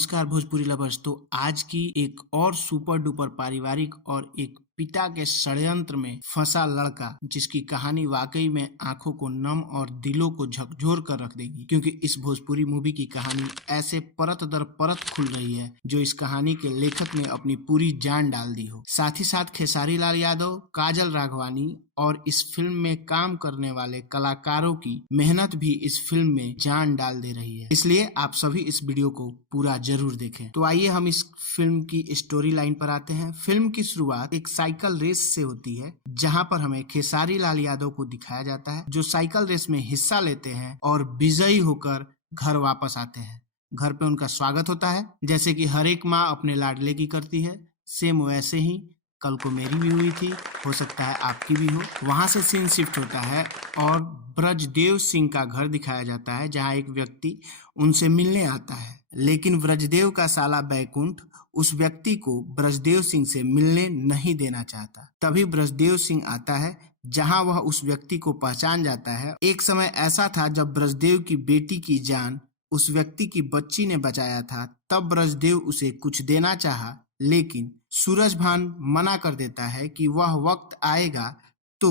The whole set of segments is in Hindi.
नमस्कार भोजपुरी लवर्स। तो आज की एक और सुपर डुपर पारिवारिक और एक पिता के षड्यंत्र में फंसा लड़का जिसकी कहानी वाकई में आंखों को नम और दिलों को झकझोर कर रख देगी, क्योंकि इस भोजपुरी मूवी की कहानी ऐसे परत दर परत खुल रही है जो इस कहानी के लेखक ने अपनी पूरी जान डाल दी हो। साथ ही साथ खेसारी लाल यादव, काजल राघवानी और इस फिल्म में काम करने वाले कलाकारों की मेहनत भी इस फिल्म में जान डाल दे रही है। इसलिए आप सभी इस वीडियो को पूरा जरूर देखें। तो आइए हम इस फिल्म की स्टोरी लाइन पर आते हैं। फिल्म की शुरुआत एक साइकिल रेस से होती है, जहां पर हमें खेसारी लाल यादव को दिखाया जाता है जो साइकिल रेस में हिस्सा लेते हैं और विजयी होकर घर वापस आते हैं। घर पे उनका स्वागत होता है, जैसे कि हर एक माँ अपने लाडले की करती है, सेम वैसे ही कल को मेरी भी हुई थी, हो सकता है आपकी भी हो। वहां से सीन शिफ्ट होता है और ब्रजदेव सिंह का घर दिखाया जाता है, जहां एक व्यक्ति उनसे मिलने आता है, लेकिन ब्रजदेव का साला बैकुंठ उस व्यक्ति को ब्रजदेव सिंह से मिलने नहीं देना चाहता। तभी ब्रजदेव सिंह आता है, जहां वह उस व्यक्ति को पहचान जाता है। एक समय ऐसा था जब ब्रजदेव की बेटी की जान उस व्यक्ति की बच्ची ने बचाया था। तब ब्रजदेव उसे कुछ देना चाहा, लेकिन सूरजभान मना कर देता है कि वह वक्त आएगा तो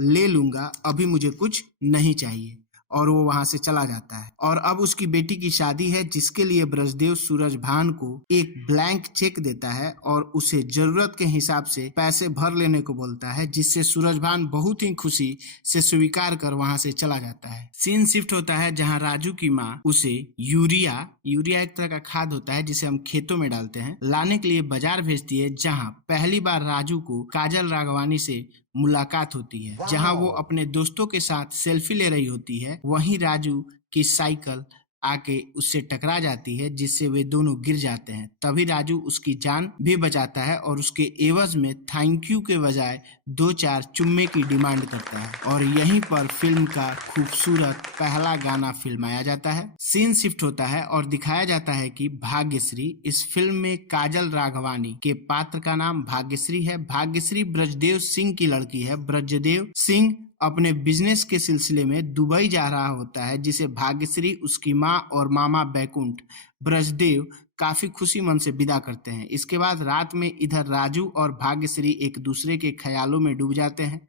ले लूंगा, अभी मुझे कुछ नहीं चाहिए, और वो वहां से चला जाता है। और अब उसकी बेटी की शादी है, जिसके लिए ब्रजदेव सूरजभान को एक ब्लैंक चेक देता है और उसे जरूरत के हिसाब से पैसे भर लेने को बोलता है, जिससे सूरजभान बहुत ही खुशी से स्वीकार कर वहां से चला जाता है। सीन शिफ्ट होता है जहां राजू की माँ उसे यूरिया एक तरह का खाद होता है जिसे हम खेतों में डालते हैं, लाने के लिए बाजार भेजती है, जहां पहली बार राजू को काजल राघवानी से मुलाकात होती है। जहां वो अपने दोस्तों के साथ सेल्फी ले रही होती है, वहीं राजू की साइकिल आके उससे टकरा जाती है, जिससे वे दोनों गिर जाते हैं। तभी राजू उसकी जान भी बचाता है और उसके एवज में थैंक यू के बजाय 2-4 चुम्मे की डिमांड करता है। और यहीं पर फिल्म का खूबसूरत पहला गाना फिल्माया जाता है। सीन शिफ्ट होता है और दिखाया जाता है कि भाग्यश्री, इस फिल्म में काजल राघवानी के पात्र का नाम भाग्यश्री है। भाग्यश्री ब्रजदेव सिंह की लड़की है। ब्रजदेव सिंह अपने बिजनेस के सिलसिले में दुबई जा रहा होता है, जिसे भाग्यश्री, उसकी माँ और मामा बैकुंठ ब्रजदेव काफी खुशी मन से विदा करते हैं। इसके बाद रात में इधर राजू और भाग्यश्री एक दूसरे के ख्यालों में डूब जाते हैं,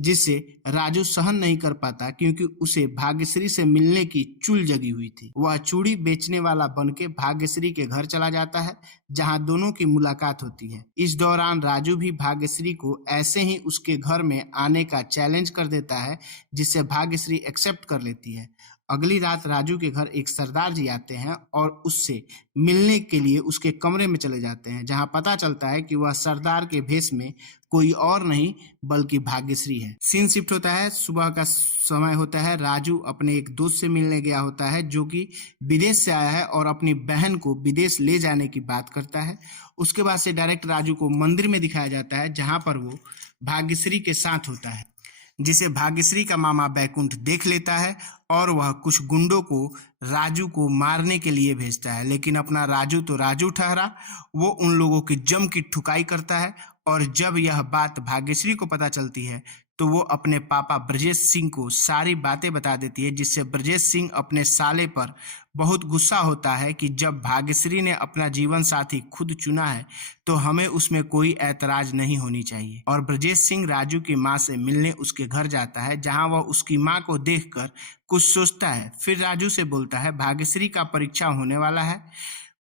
जिससे राजू सहन नहीं कर पाता, क्योंकि उसे भाग्यश्री से मिलने की चुल जगी हुई थी। वह चूड़ी बेचने वाला बनके भाग्यश्री के घर चला जाता है, जहां दोनों की मुलाकात होती है। इस दौरान राजू भी भाग्यश्री को ऐसे ही उसके घर में आने का चैलेंज कर देता है, जिससे भाग्यश्री एक्सेप्ट कर लेती है। अगली रात राजू के घर एक सरदार जी आते हैं और उससे मिलने के लिए उसके कमरे में चले जाते हैं, जहां पता चलता है कि वह सरदार के भेष में कोई और नहीं बल्कि भाग्यश्री है। सीन शिफ्ट होता है, सुबह का समय होता है। राजू अपने एक दोस्त से मिलने गया होता है जो कि विदेश से आया है और अपनी बहन को विदेश ले जाने की बात करता है। उसके बाद से डायरेक्ट राजू को मंदिर में दिखाया जाता है, जहां पर वो भाग्यश्री के साथ होता है, जिसे भाग्यश्री का मामा बैकुंठ देख लेता है और वह कुछ गुंडों को राजू को मारने के लिए भेजता है। लेकिन अपना राजू तो राजू ठहरा, वो उन लोगों की जम की ठुकाई करता है। और जब यह बात भाग्यश्री को पता चलती है तो वो अपने पापा ब्रजेश सिंह को सारी बातें बता देती है, जिससे ब्रजेश सिंह अपने साले पर बहुत गुस्सा होता है कि जब भाग्यश्री ने अपना जीवन साथी खुद चुना है तो हमें उसमें कोई ऐतराज नहीं होनी चाहिए। और ब्रजेश सिंह राजू की माँ से मिलने उसके घर जाता है, जहां वह उसकी माँ को देखकर कुछ सोचता है। फिर राजू से बोलता है भाग्यश्री का परीक्षा होने वाला है,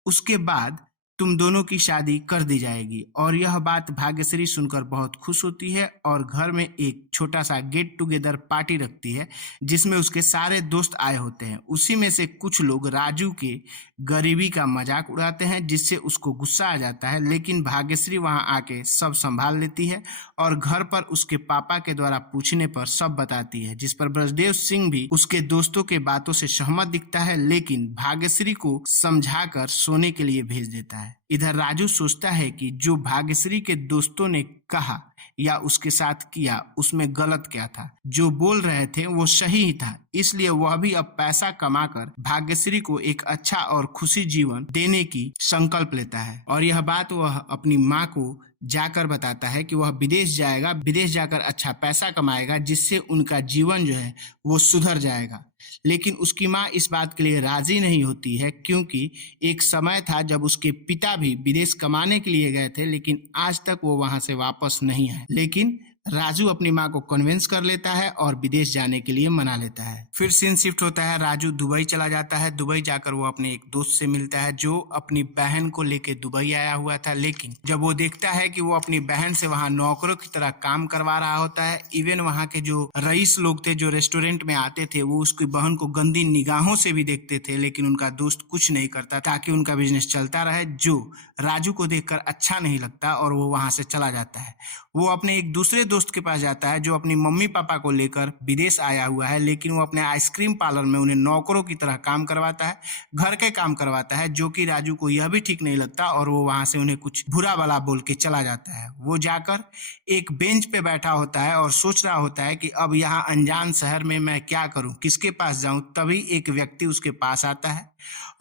उसके बाद तुम दोनों की शादी कर दी जाएगी। और यह बात भाग्यश्री सुनकर बहुत खुश होती है और घर में एक छोटा सा गेट टुगेदर पार्टी रखती है, जिसमें उसके सारे दोस्त आए होते हैं। उसी में से कुछ लोग राजू के गरीबी का मजाक उड़ाते हैं, जिससे उसको गुस्सा आ जाता है। लेकिन भाग्यश्री वहां आके सब संभाल लेती है और घर पर उसके पापा के द्वारा पूछने पर सब बताती है, जिस पर ब्रजदेव सिंह भी उसके दोस्तों के बातों से सहमत दिखता है, लेकिन भाग्यश्री को समझाकर सोने के लिए भेज देता है। इधर राजू सोचता है कि जो भाग्यश्री के दोस्तों ने कहा या उसके साथ किया उसमें गलत क्या था। जो बोल रहे थे वो सही ही था, इसलिए वह भी अब पैसा कमाकर भाग्यश्री को एक अच्छा और खुशी जीवन देने की संकल्प लेता है। और यह बात वह अपनी माँ को जाकर बताता है कि वह विदेश जाएगा, विदेश जाकर अच्छा पैसा कमाएगा, जिससे उनका जीवन जो है वो सुधर जाएगा। लेकिन उसकी माँ इस बात के लिए राजी नहीं होती है, क्योंकि एक समय था जब उसके पिता भी विदेश कमाने के लिए गए थे, लेकिन आज तक वो वहां से वापस नहीं आए। लेकिन राजू अपनी माँ को कन्विंस कर लेता है और विदेश जाने के लिए मना लेता है। फिर सीन शिफ्ट होता है, राजू दुबई चला जाता है। दुबई जाकर वो अपने एक दोस्त से मिलता है जो अपनी बहन को लेके दुबई आया हुआ था। लेकिन जब वो देखता है कि वो अपनी बहन से वहाँ नौकरों की तरह काम करवा रहा होता है, इवन वहाँ के जो रईस लोग थे जो रेस्टोरेंट में आते थे वो उसकी बहन को गंदी निगाहों से भी देखते थे, लेकिन उनका दोस्त कुछ नहीं करता ताकि उनका बिजनेस चलता रहे, जो राजू को देखकर अच्छा नहीं लगता और वो वहां से चला जाता है। वो अपने एक दूसरे दोस्त के पास जाता है जो अपनी मम्मी पापा को लेकर विदेश आया हुआ है, लेकिन वो अपने आइसक्रीम पार्लर में उन्हें नौकरों की तरह काम करवाता है, घर के काम करवाता है, जो कि राजू को यह भी ठीक नहीं लगता और वो वहां से उन्हें कुछ बुरा भला बोल के चला जाता है। वो जाकर एक बेंच पे बैठा होता है और सोच रहा होता है कि अब यहाँ अनजान शहर में मैं क्या करूं, किसके पास जाऊं। तभी एक व्यक्ति उसके पास आता है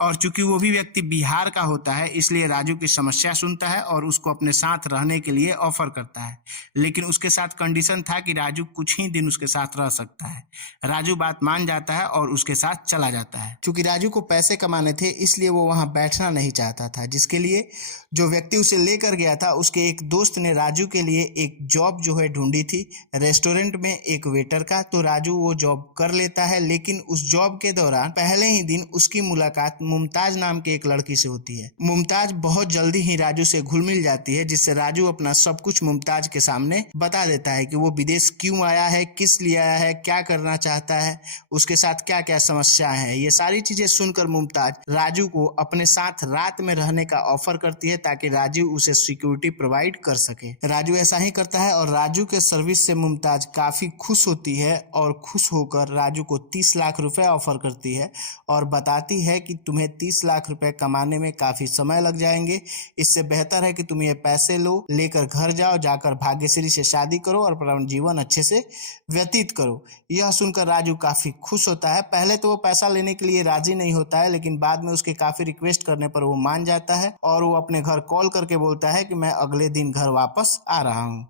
और चूंकि वो भी व्यक्ति बिहार का होता है, इसलिए राजू की समस्या सुनता है और उसको अपने साथ रहने के लिए ऑफर करता है। लेकिन उसके साथ कंडीशन था कि राजू कुछ ही दिन उसके साथ रह सकता है। राजू बात मान जाता है और उसके साथ चला जाता है। चूंकि राजू को पैसे कमाने थे, इसलिए वो वहां बैठना नहीं चाहता था, जिसके लिए जो व्यक्ति उसे लेकर गया था उसके एक दोस्त ने राजू के लिए एक जॉब जो है ढूंढी थी रेस्टोरेंट में एक वेटर का। तो राजू वो जॉब कर लेता है, लेकिन उस जॉब के दौरान पहले ही दिन उसकी मुलाकात मुमताज नाम के एक लड़की से होती है। मुमताज बहुत जल्दी ही राजू से घुल मिल जाती है, जिससे राजू अपना सब कुछ मुमताज के सामने बता देता है कि वो विदेश क्यों आया है, किस लिए आया है, क्या करना चाहता है, उसके साथ क्या क्या समस्याएं हैं। ये सारी चीजें सुनकर मुमताज राजू को अपने साथ रात में रहने का ऑफर करती है ताकि राजू उसे सिक्योरिटी प्रोवाइड कर सके। राजू ऐसा ही करता है और राजू के सर्विस से मुमताज काफी खुश होती है और खुश होकर राजू को 30 लाख रुपए ऑफर करती है और बताती है कि तुम्हें 30 लाख रुपए कमाने में काफी समय लग जाएंगे, इससे बेहतर है कि तुम ये पैसे लो, लेकर घर जाओ, जाकर भाग्यश्री से शादी करो और अपना जीवन अच्छे से व्यतीत करो। यह सुनकर राजू काफी खुश होता है। पहले तो वो पैसा लेने के लिए राजी नहीं होता है, लेकिन बाद में उसके काफी रिक्वेस्ट करने पर वो मान जाता है और वो अपने घर कॉल करके बोलता है कि मैं अगले दिन घर वापस आ रहा हूँ।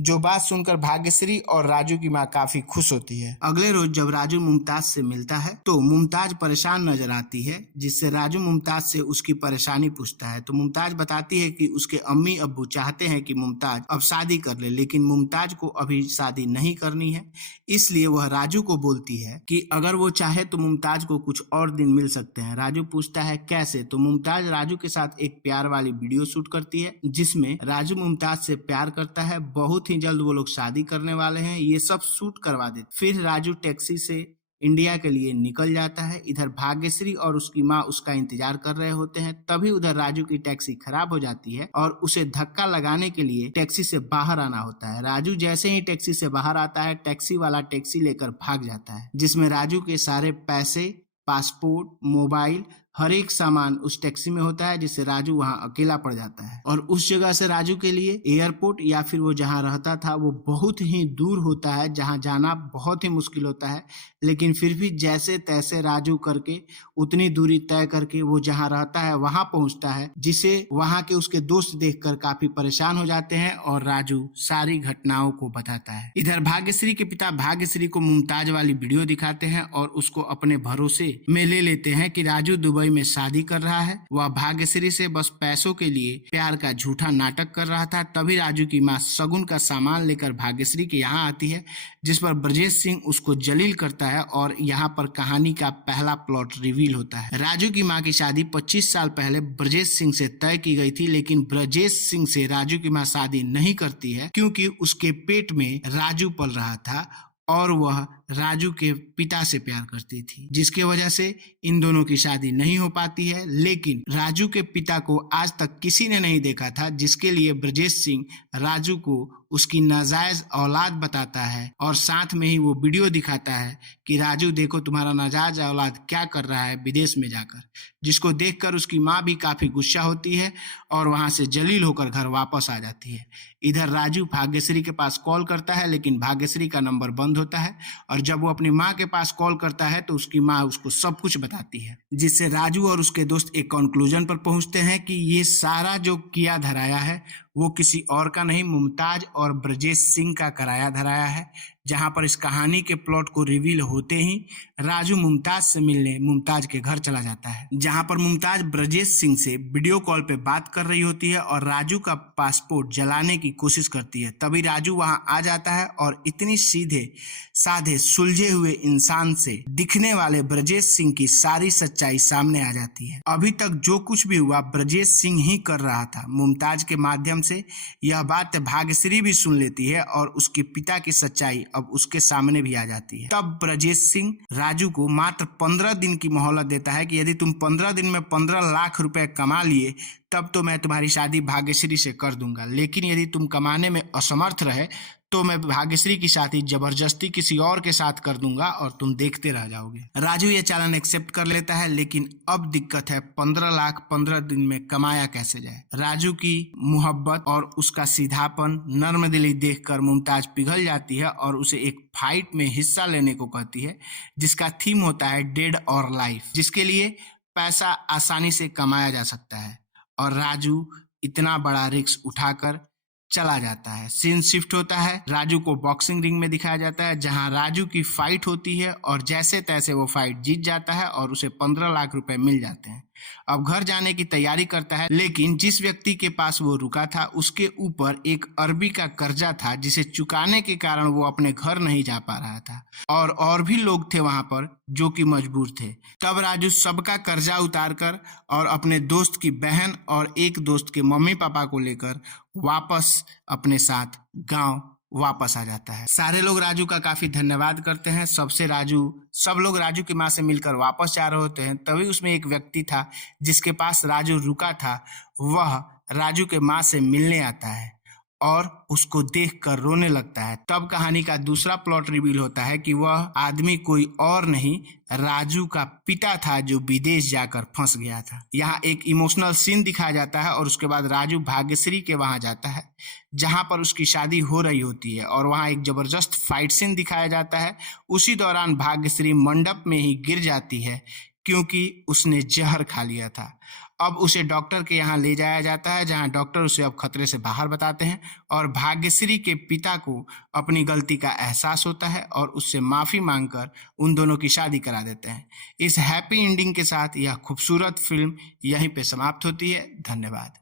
जो बात सुनकर भाग्यश्री और राजू की माँ काफी खुश होती है। अगले रोज जब राजू मुमताज से मिलता है तो मुमताज परेशान नजर आती है, जिससे राजू मुमताज से उसकी परेशानी पूछता है। तो मुमताज बताती है कि उसके अम्मी अब्बू चाहते हैं कि मुमताज अब शादी कर ले, लेकिन मुमताज को अभी शादी नहीं करनी है, इसलिए वह राजू को बोलती है कि अगर वो चाहे तो मुमताज को कुछ और दिन मिल सकते हैं। राजू पूछता है कैसे, तो मुमताज राजू के साथ एक प्यार वाली वीडियो शूट करती है, जिसमें राजू मुमताज से प्यार करता है, बहुत ही जल्द वो लोग शादी करने वाले हैं, ये सब शूट करवा देते। फिर राजू टैक्सी से इंडिया के लिए निकल जाता है। इधर भाग्यश्री और उसकी माँ उसका इंतजार कर रहे होते हैं। तभी उधर राजू की टैक्सी खराब हो जाती है और उसे धक्का लगाने के लिए टैक्सी से बाहर आना होता है। राजू जैसे ही टैक्सी से बाहर आता है, टैक्सी वाला टैक्सी लेकर भाग जाता है, जिसमें राजू के सारे पैसे, पासपोर्ट, मोबाइल, हर एक सामान उस टैक्सी में होता है, जिससे राजू वहां अकेला पड़ जाता है। और उस जगह से राजू के लिए एयरपोर्ट या फिर वो जहां रहता था वो बहुत ही दूर होता है, जहां जाना बहुत ही मुश्किल होता है। लेकिन फिर भी जैसे तैसे राजू करके उतनी दूरी तय करके वो जहां रहता है वहां पहुंचता है, जिसे वहां के उसके दोस्त देखकर काफी परेशान हो जाते हैं और राजू सारी घटनाओं को बताता है। इधर भाग्यश्री के पिता भाग्यश्री को मुमताज वाली वीडियो दिखाते हैं और उसको अपने भरोसे में ले लेते हैं कि राजू दुबई में शादी कर रहा है। वह भाग्यश्री से बस पैसों के लिए प्यार का झूठा नाटक कर रहा था। तभी राजू की माँ शगुन का सामान लेकर भाग्यश्री के यहाँ आती है, जिस पर ब्रजेश सिंह उसको जलील करता है और यहाँ पर कहानी का पहला प्लॉट रिवील होता है। राजू की माँ की शादी 25 साल पहले ब्रजेश सिंह से तय की गई थी, लेकिन ब्रजेश सिंह से राजू की माँ शादी नहीं करती है, क्योंकि उसके पेट में राजू पल रहा था और वह राजू के पिता से प्यार करती थी, जिसके वजह से इन दोनों की शादी नहीं हो पाती है। लेकिन राजू के पिता को आज तक किसी ने नहीं देखा था, जिसके लिए ब्रजेश सिंह राजू को उसकी नाजायज औलाद बताता है और साथ में ही वो वीडियो दिखाता है कि राजू देखो तुम्हारा नाजायज औलाद क्या कर रहा है विदेश में जाकर, जिसको देखकर उसकी माँ भी काफी गुस्सा होती है और वहां से जलील होकर घर वापस आ जाती है। इधर राजू भाग्यश्री के पास कॉल करता है लेकिन भाग्यश्री का नंबर बंद होता है और जब वो अपनी माँ के पास कॉल करता है तो उसकी माँ उसको सब कुछ बताती है, जिससे राजू और उसके दोस्त एक कंक्लूजन पर पहुंचते हैं कि ये सारा जो किया धराया है वो किसी और का नहीं, मुमताज और ब्रजेश सिंह का कराया धराया है। जहां पर इस कहानी के प्लॉट को रिवील होते ही राजू मुमताज से मिलने मुमताज के घर चला जाता है, जहां पर मुमताज ब्रजेश सिंह से वीडियो कॉल पे बात कर रही होती है और राजू का पासपोर्ट जलाने की कोशिश करती है। तभी राजू वहां आ जाता है और इतनी सीधे साधे सुलझे हुए इंसान से दिखने वाले ब्रजेश सिंह की सारी सच्चाई सामने आ जाती है। अभी तक जो कुछ भी हुआ ब्रजेश सिंह ही कर रहा था। मुमताज के माध्यम से यह बात भाग्यश्री भी सुन लेती है और उसके पिता की सच्चाई अब उसके सामने भी आ जाती है। तब ब्रजेश सिंह राजू को मात्र 15 दिन की मोहलत देता है कि यदि तुम 15 दिन में 15 लाख रुपए कमा लिए तब तो मैं तुम्हारी शादी भाग्यश्री से कर दूंगा, लेकिन यदि तुम कमाने में असमर्थ रहे तो मैं भाग्यश्री की शादी जबरदस्ती किसी और के साथ कर दूंगा और तुम देखते रह जाओगे। राजू ये चालान एक्सेप्ट कर लेता है, लेकिन अब दिक्कत है 15 लाख 15 दिन में कमाया कैसे जाए। राजू की मोहब्बत और उसका सीधापन नर्मदिली देखकर मुमताज पिघल जाती है और उसे एक फाइट में हिस्सा लेने को कहती है जिसका थीम होता है डेड और लाइफ, जिसके लिए पैसा आसानी से कमाया जा सकता है। और राजू इतना बड़ा रिस्क उठाकर चला जाता है। सीन शिफ्ट होता है, राजू को बॉक्सिंग रिंग में दिखाया जाता है जहां राजू की फाइट होती है और जैसे तैसे वो फाइट जीत जाता है और उसे 15 लाख रुपए मिल जाते हैं। अब घर जाने की तैयारी करता है, लेकिन जिस व्यक्ति के पास वो रुका था उसके ऊपर एक अरबी का कर्जा था जिसे चुकाने के कारण वो अपने घर नहीं जा पा रहा था और भी लोग थे वहां पर जो कि मजबूर थे। तब राजू सबका कर्जा उतार कर और अपने दोस्त की बहन और एक दोस्त के मम्मी पापा को लेकर वापस अपने साथ गांव वापस आ जाता है। सारे लोग राजू का काफी धन्यवाद करते हैं। सब लोग राजू की माँ से मिलकर वापस जा रहे होते हैं। तभी उसमें एक व्यक्ति था जिसके पास राजू रुका था, वह राजू के माँ से मिलने आता है और उसको देखकर रोने लगता है। तब कहानी का दूसरा प्लॉट रिवील होता है कि वह आदमी कोई और नहीं राजू का पिता था जो विदेश जाकर फंस गया था। यहाँ एक इमोशनल सीन दिखाया जाता है और उसके बाद राजू भाग्यश्री के वहां जाता है जहां पर उसकी शादी हो रही होती है और वहां एक जबरदस्त फाइट सीन दिखाया जाता है। उसी दौरान भाग्यश्री मंडप में ही गिर जाती है क्योंकि उसने जहर खा लिया था। अब उसे डॉक्टर के यहाँ ले जाया जाता है जहाँ डॉक्टर उसे अब खतरे से बाहर बताते हैं और भाग्यश्री के पिता को अपनी गलती का एहसास होता है और उससे माफी मांगकर उन दोनों की शादी करा देते हैं। इस हैप्पी एंडिंग के साथ यह खूबसूरत फिल्म यहीं पे समाप्त होती है। धन्यवाद।